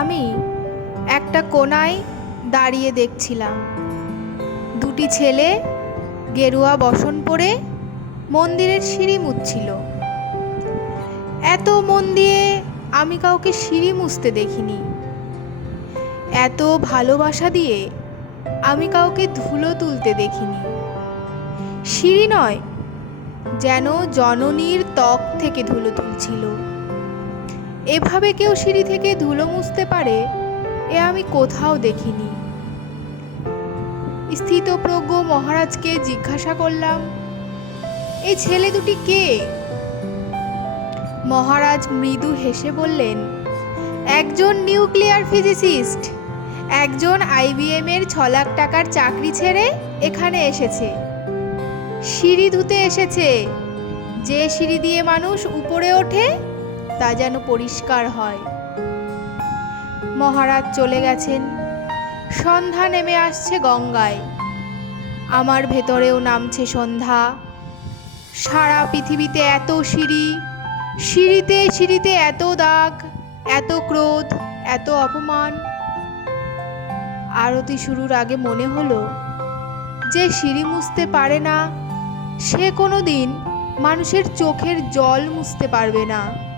আমি একটা কোণায় দাঁড়িয়ে দেখছিলাম দুটি ছেলে গেরুয়া বসন পরে মন্দিরের সিঁড়ি মুছছিল। এত মন দিয়ে আমি কাউকে সিঁড়ি মুছতে দেখিনি। এত ভালোবাসা দিয়ে আমি কাউকে ধুলো তুলতে দেখিনি। সিঁড়ি নয়, যেন জননীর ত্বক থেকে ধুলো তুলছিল। এভাবে কেউ সিঁড়ি থেকে ধুলো মুছতে পারে এ আমি কোথাও দেখিনি। স্থিতপ্রজ্ঞ মহারাজকে জিজ্ঞাসা করলাম, এই ছেলে দুটি কে? মহারাজ মৃদু হেসে বললেন, একজন নিউক্লিয়ার ফিজিসিস্ট, একজন IBM এর 6 লাখ টাকার চাকরি ছেড়ে এখানে এসেছে। সিঁড়ি ধুতে এসেছে। যে সিঁড়ি দিয়ে মানুষ উপরে ওঠে তা যেন পরিষ্কার হয়। মহারাজ চলে গেছেন। সন্ধ্যা নেমে আসছে গঙ্গায়। আমার ভেতরেও নামছে সন্ধ্যা। সারা পৃথিবীতে এত সিঁড়ি, সিঁড়িতে সিঁড়িতে এত দাগ, এত ক্রোধ, এত অপমান। আরতি শুরুর আগে মনে হলো, যে সিঁড়ি মুছতে পারে না সে কোনোদিন মানুষের চোখের জল মুছতে পারবে না।